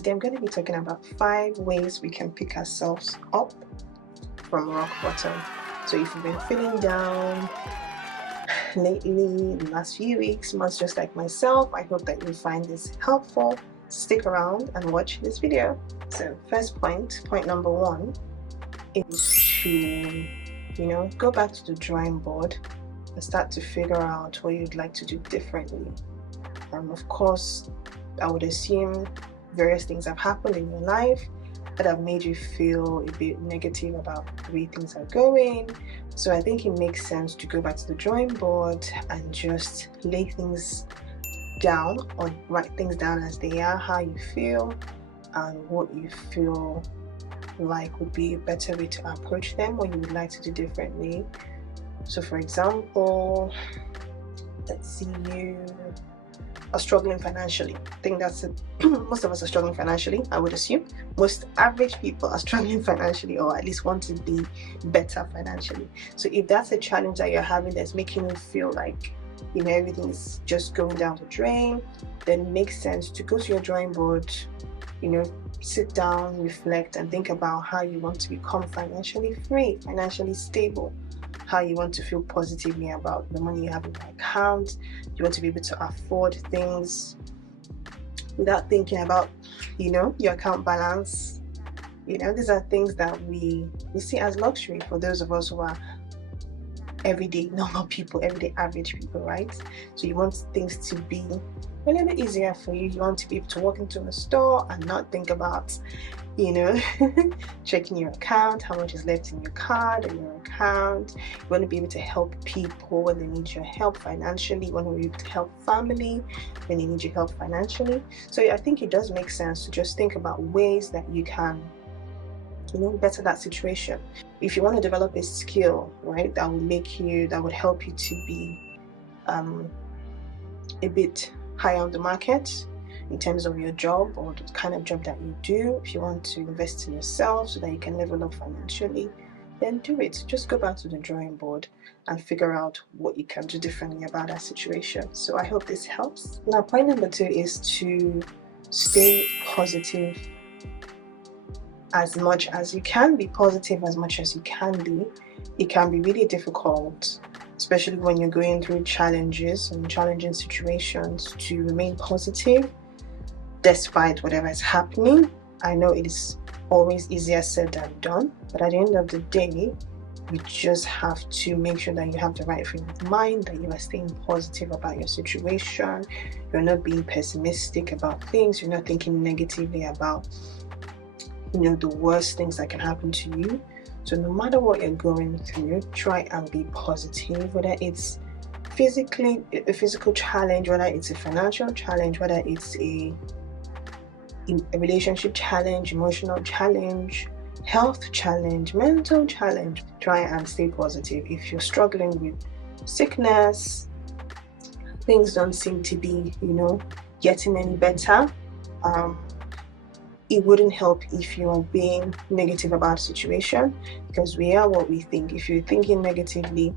today I'm going to be talking about 5 ways we can pick ourselves up from rock bottom. So if you've been feeling down lately, the last few weeks, months, just like myself, I hope that you find this helpful. Stick around and watch this video. So first point number 1 is to, go back to the drawing board and start to figure out what you'd like to do differently. Of course, I would assume various things have happened in your life that have made you feel a bit negative about the way things are going. So I think it makes sense to go back to the drawing board and just lay things down or write things down as they are, how you feel and what you feel like would be a better way to approach them, what you would like to do differently. So for example, let's see, you are struggling financially. I think that's it. Most of us are struggling financially, I would assume. Most average people are struggling financially, or at least want to be better financially. So if that's a challenge that you're having that's making you feel like everything is just going down the drain, then it makes sense to go to your drawing board, sit down, reflect, and think about how you want to become financially free, financially stable, how you want to feel positively about the money you have in your account. You want to be able to afford things without thinking about, your account balance. These are things that we see as luxury for those of us who are everyday normal people, everyday average people, right? So you want things to be a little bit easier for you. You want to be able to walk into a store and not think about checking your account, how much is left in your card or your account. You want to be able to help people when they need your help financially. You want to be able to help family when they need your help financially. So I think it does make sense to just think about ways that you can better that situation. If you want to develop a skill, right, that would help you to be a bit higher on the market in terms of your job or the kind of job that you do. If you want to invest in yourself so that you can level up financially, then do it. Just go back to the drawing board and figure out what you can do differently about that situation. So I hope this helps. Now, point number 2 is to stay positive as much as you can. Be positive as much as you can be. It can be really difficult, especially when you're going through challenges and challenging situations, to remain positive despite whatever is happening. I know it is always easier said than done, but at the end of the day, you just have to make sure that you have the right frame of mind, that you are staying positive about your situation. You're not being pessimistic about things. You're not thinking negatively about the worst things that can happen to you. So no matter what you're going through, try and be positive, whether it's a physical challenge, whether it's a financial challenge, whether it's a relationship challenge, emotional challenge, health challenge, mental challenge. Try and stay positive. If you're struggling with sickness, things don't seem to be getting any better, it wouldn't help if you are being negative about the situation, because we are what we think. If you're thinking negatively,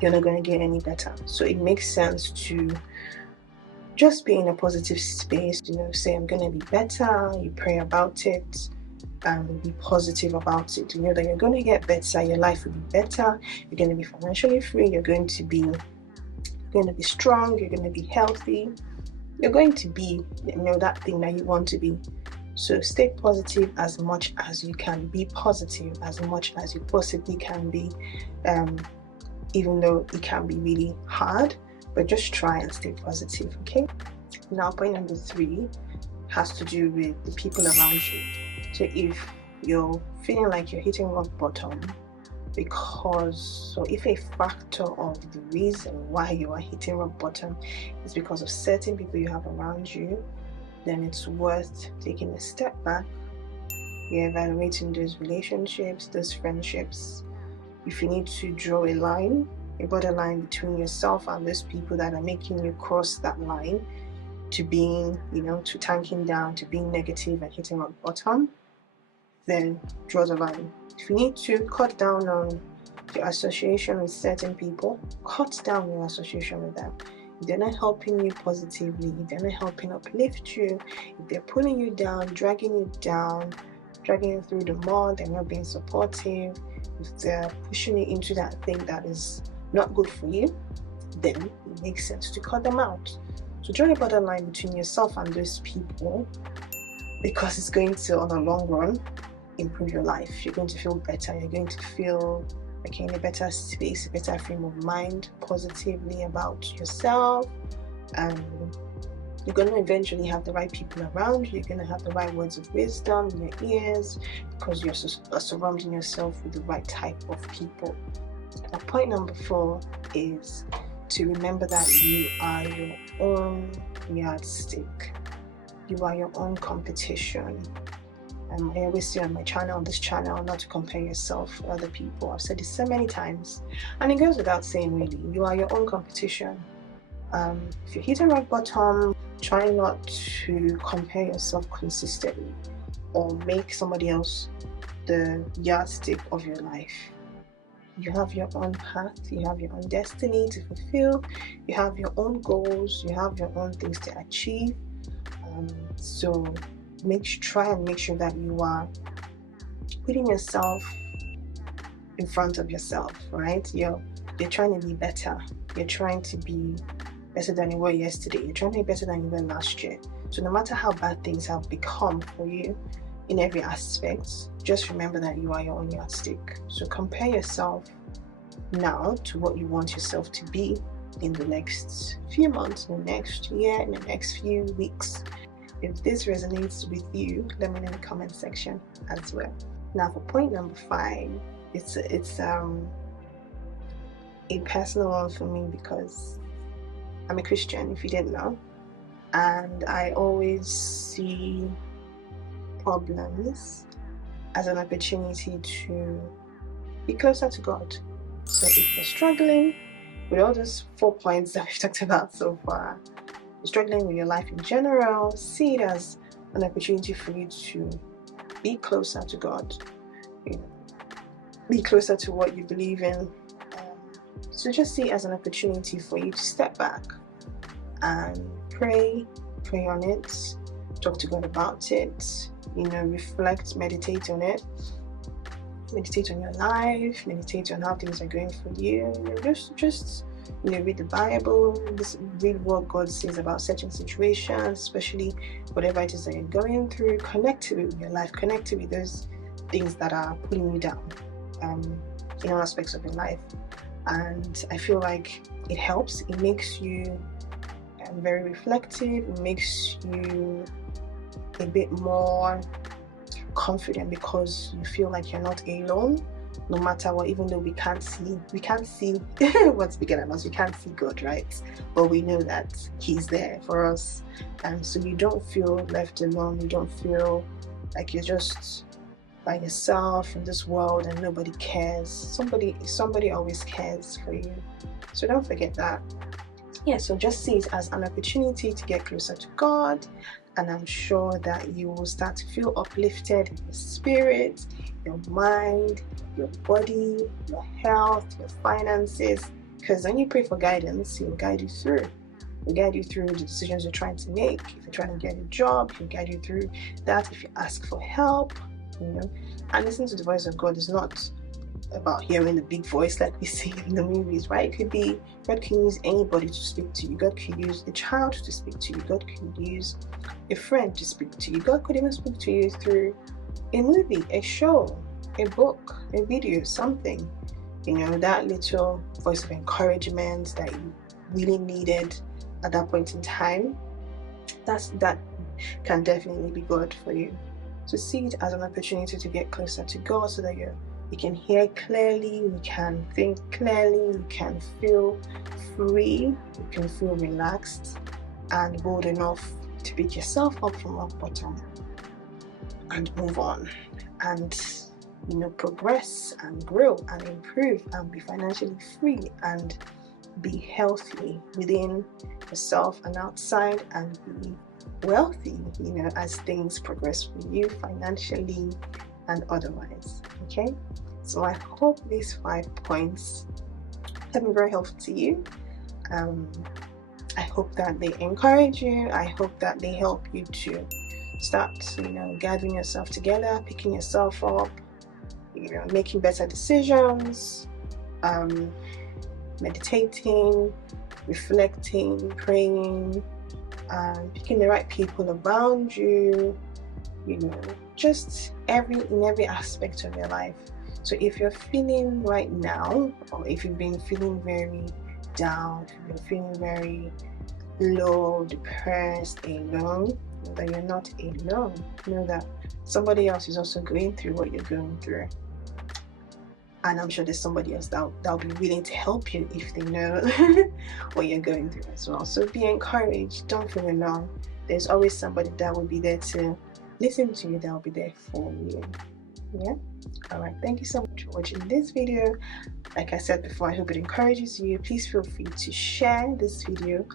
you're not going to get any better. So it makes sense to just be in a positive space, say I'm going to be better, you pray about it and be positive about it. You know that you're going to get better, your life will be better, you're going to be financially free, you're going to be strong, you're going to be healthy, you're going to be that thing that you want to be. So stay positive as much as you can. Be positive as much as you possibly can be, even though it can be really hard, but just try and stay positive, okay? Now, point number 3 has to do with the people around you. So if you're feeling like you're hitting rock bottom, if a factor of the reason why you are hitting rock bottom is because of certain people you have around you, then it's worth taking a step back. You're evaluating those relationships, those friendships. If you need to draw a line, a borderline between yourself and those people that are making you cross that line to being, to tanking down, to being negative and hitting rock bottom, then draw the line. If you need to cut down on your association with certain people, cut down your association with them. if they're not helping you positively, if they're not helping uplift you, if they're pulling you down, dragging you through the mud, they're not being supportive, if they're pushing you into that thing that is not good for you, then it makes sense to cut them out. So draw a borderline between yourself and those people, because it's going to, on the long run, improve your life. You're going to feel better. You're going to feel like you're in a better space, a better frame of mind, positively about yourself, and you're going to eventually have the right people around you. You're going to have the right words of wisdom in your ears, because you're surrounding yourself with the right type of people. Now, point number 4 is to remember that you are your own yardstick. You are your own competition. I always say on this channel, not to compare yourself with other people. I've said this so many times, and it goes without saying, really. You are your own competition. If you're hitting rock bottom, try not to compare yourself consistently or make somebody else the yardstick of your life. You have your own path, you have your own destiny to fulfill, you have your own goals, you have your own things to achieve. So try and make sure that you are putting yourself in front of yourself, right? You're trying to be better. You're trying to be better than you were yesterday. You're trying to be better than you were last year. So no matter how bad things have become for you in every aspect, just remember that you are your own yardstick. So compare yourself now to what you want yourself to be in the next few months, in the next year, in the next few weeks. If this resonates with you, let me know in the comment section as well. Now for point number 5, it's a personal one for me, because I'm a Christian, if you didn't know, and I always see problems as an opportunity to be closer to God. So if you're struggling with all those 4 points that we've talked about so far, you're struggling with your life in general, see it as an opportunity for you to be closer to God, be closer to what you believe in. So just see it as an opportunity for you to step back and pray on it, talk to God about it, reflect, meditate on it, meditate on your life, meditate on how things are going for you. Just read the Bible, read what God says about certain situations, especially whatever it is that you're going through. Connect to it with your life, connect to it with those things that are pulling you down in all aspects of your life. And I feel like it helps. It makes you very reflective. It makes you a bit more confident, because you feel like you're not alone, no matter what. Even though we can't see what's bigger than us, we can't see God, right? But we know that He's there for us, and so you don't feel left alone. You don't feel like you're just by yourself in this world and nobody cares. Somebody always cares for you, so don't forget that. So just see it as an opportunity to get closer to God, and I'm sure that you will start to feel uplifted in your spirit, your mind, your body, your health, your finances, because when you pray for guidance, He will guide you through. He'll guide you through the decisions you're trying to make. If you're trying to get a job, He'll guide you through that. If you ask for help, and listening to the voice of God is not about hearing the big voice like we see in the movies, right? It could be God can use anybody to speak to you. God could use a child to speak to you. God could use a friend to speak to you. God could even speak to you through a movie, a show, a book, a video, something. That little voice of encouragement that you really needed at that point in time, that can definitely be God for you. So see it as an opportunity to get closer to God, so that you can hear clearly, you can think clearly, you can feel free, you can feel relaxed and bold enough to pick yourself up from rock bottom and move on, and progress and grow and improve and be financially free and be healthy within yourself and outside, and be wealthy, as things progress for you financially and otherwise. Okay, so I hope these 5 points have been very helpful to you. hope that they encourage you. I hope that they help you to start, gathering yourself together, picking yourself up, making better decisions, meditating, reflecting, praying, picking the right people around you, just in every aspect of your life. So if you're feeling right now, or if you've been feeling very down, if you're feeling very low, depressed, alone, know that you're not alone. Know that somebody else is also going through what you're going through. And I'm sure there's somebody else that'll be willing to help you if they know what you're going through as well. So be encouraged. Don't feel alone. There's always somebody that will be there to listen to you, that will be there for you. Yeah? Alright, thank you so much for watching this video. Like I said before, I hope it encourages you. Please feel free to share this video,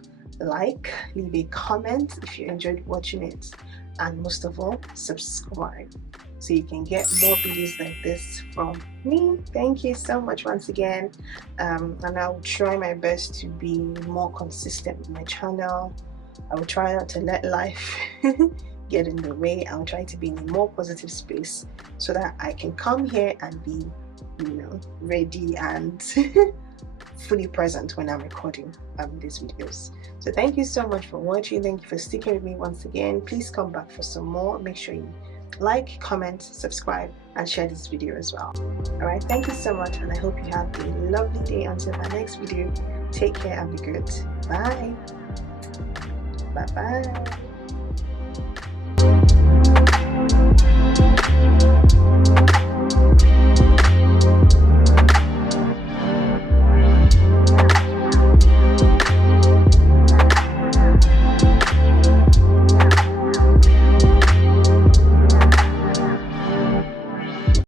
leave a comment if you enjoyed watching it, and most of all, subscribe so you can get more videos like this from me. Thank you so much once again, and I'll try my best to be more consistent with my channel. I will try not to let life get in the way. I'll try to be in a more positive space so that I can come here and be ready and fully present when I'm recording these videos. So thank you so much for watching. Thank you for sticking with me once again. Please come back for some more. Make sure you like, comment, subscribe, and share this video as well. Alright, thank you so much, and I hope you have a lovely day until my next video. Take care and be good. Bye. Bye bye.